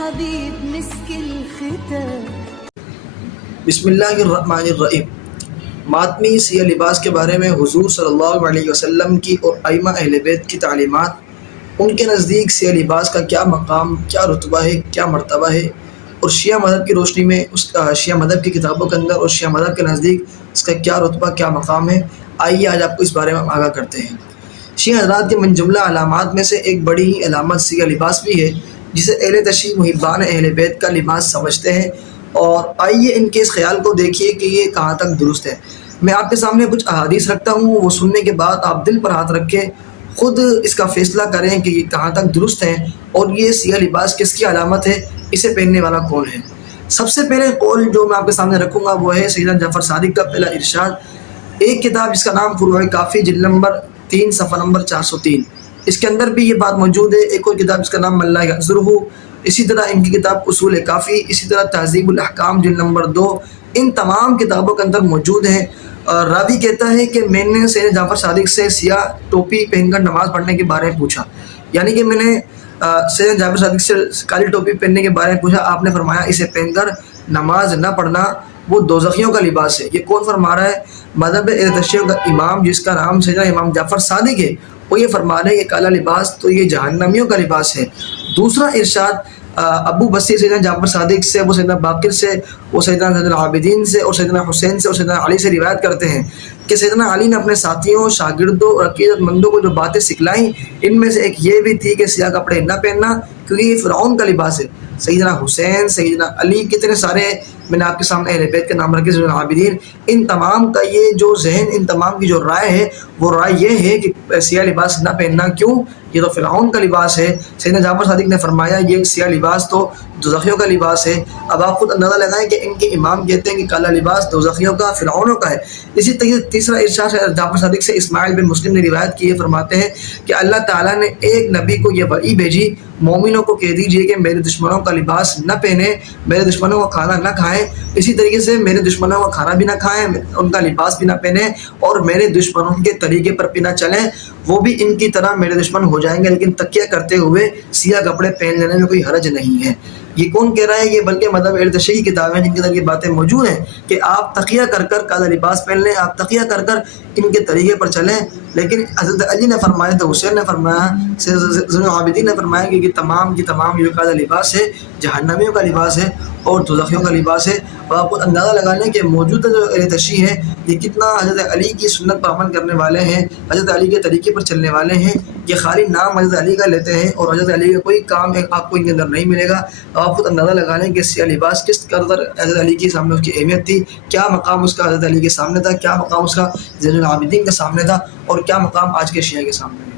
حبيب مسك الختام. بسم اللہ الرحمن الرحیم. ماتمی سیاہ لباس کے بارے میں حضور صلی اللہ علیہ وسلم کی اور ائمہ اہل بیت کی تعلیمات، ان کے نزدیک سیاہ لباس کا کیا مقام، کیا رتبہ ہے، کیا مرتبہ ہے، اور شیعہ مذہب کی روشنی میں شیعہ مذہب کی کتابوں کے اندر اور شیعہ مذہب کے نزدیک اس کا کیا رتبہ، کیا مقام ہے. آئیے آج آپ کو اس بارے میں آگاہ کرتے ہیں. شیعہ حضرات کے من جملہ علامات میں سے ایک بڑی ہی علامت سیاہ لباس بھی ہے، جسے اہل تشیع محبان اہل بیت کا لباس سمجھتے ہیں. اور آئیے ان کے اس خیال کو دیکھیے کہ یہ کہاں تک درست ہے. میں آپ کے سامنے کچھ احادیث رکھتا ہوں، وہ سننے کے بعد آپ دل پر ہاتھ رکھ کے خود اس کا فیصلہ کریں کہ یہ کہاں تک درست ہے اور یہ سیاہ لباس کس کی علامت ہے، اسے پہننے والا کون ہے. سب سے پہلے قول جو میں آپ کے سامنے رکھوں گا وہ ہے سیدنا جعفر صادق کا پہلا ارشاد. ایک کتاب جس کا نام فروع کافی جلد نمبر 3 صفحہ نمبر 403، اس کے اندر بھی یہ بات موجود ہے. ایک اور کتاب جس کا نام من لا یعذرہ، اسی طرح ان کی کتاب اصول کافی، اسی طرح تہذیب الاحکام جلد نمبر 2، ان تمام کتابوں کے اندر موجود ہیں. راوی کہتا ہے کہ میں نے سیدنا جعفر صادق سے سیاہ ٹوپی پہن کر نماز پڑھنے کے بارے میں پوچھا، یعنی کہ میں نے سیدنا جعفر صادق سے کالی ٹوپی پہننے کے بارے میں پوچھا. آپ نے فرمایا اسے پہن کر نماز نہ پڑھنا وہ دوزخیوں کا لباس ہے. یہ کون فرما رہا ہے؟ مذہب اہل تشیع کا امام جس کا نام سیدنا امام جعفر صادق ہے، وہ یہ فرما رہے ہیں کہ کالا لباس تو یہ جہنمیوں کا لباس ہے. دوسرا ارشاد ابو بصیر سیدنا جعفر صادق سے، وہ سیدنا باقر سے، وہ سیدنا زین العابدین سے اور سیدنا حسین سے اور سیدنا علی سے روایت کرتے ہیں کہ سیدنا علی نے اپنے ساتھیوں، شاگردوں اور عقیدت مندوں کو جو باتیں سکھلائیں، ان میں سے ایک یہ بھی تھی کہ سیاہ کپڑے نہ پہننا کیونکہ یہ فرعون کا لباس ہے. سیدنا حسین، سیدنا علی، کتنے سارے میں نے آپ کے سامنے اہل بیت کے نام رکھے، سیدنا العابدین، ان تمام کا یہ جو ذہن، ان تمام کی جو رائے ہے وہ رائے یہ ہے کہ سیاہ لباس نہ پہننا. کیوں؟ یہ تو فرعون کا لباس ہے. سیدنا جعفر صادق نے فرمایا یہ سیاہ لباس تو دوزخیوں کا لباس ہے. اب آپ خود اندازہ لگائیں کہ ان کے امام کہتے ہیں کہ کالا لباس دوزخیوں کا، فرعونوں کا ہے. اسی طریقے تیسرا ارشاد جعفر صادق سے اسماعیل بن مسلم نے روایت کی ہے، فرماتے ہیں کہ اللہ تعالیٰ نے ایک نبی کو یہ وحی بھیجی، مومنوں کو کہہ دیجئے کہ میرے دشمنوں کا لباس نہ پہنیں، میرے دشمنوں کا کھانا نہ کھائیں، اسی طریقے سے میرے دشمنوں کا کھانا بھی نہ کھائیں، ان کا لباس بھی نہ پہنیں، اور میرے دشمنوں کے طریقے پر بھی نہ چلیں. وہ بھی ان کی طرح میرے دشمن ہو جائیں گے، لیکن تقیہ کرتے ہوئے سیاہ کپڑے پہن لینے میں کوئی حرج نہیں ہے. یہ کون کہہ رہا ہے؟ یہ بلکہ مذہب اہل تشیع کی کتابیں جن کے اندر یہ باتیں موجود ہیں کہ آپ تقیہ کر کر کالا لباس پہن لیں، آپ تقیہ کر کر ان کے طریقے پر چلیں. لیکن حضرت علی نے فرمایا، تو حسین نے فرمایا، زین العابدین نے فرمایا کہ یہ تمام کی تمام یہ کالا لباس ہے جہنمیوں کا لباس ہے اور دوزخیوں کا لباس ہے. اور آپ کو اندازہ لگا لیں کہ موجودہ جو اہل تشیع ہے یہ کتنا حضرت علی کی سنت پر عمل کرنے والے ہیں، حضرت علی کے طریقے پر چلنے والے ہیں. یہ خالی نام حضرت علی کا لیتے ہیں اور حضرت علی کا کوئی کام آپ کو ان کے اندر نہیں ملے گا. آپ خود اندازہ لگا لیں کہ سیاہ لباس کس قدر حضرت علی کے سامنے اس کی اہمیت تھی، کیا مقام اس کا حضرت علی کے سامنے تھا، کیا مقام اس کا زین العابدین کے سامنے تھا، اور کیا مقام آج کے شیعہ کے سامنے ہے.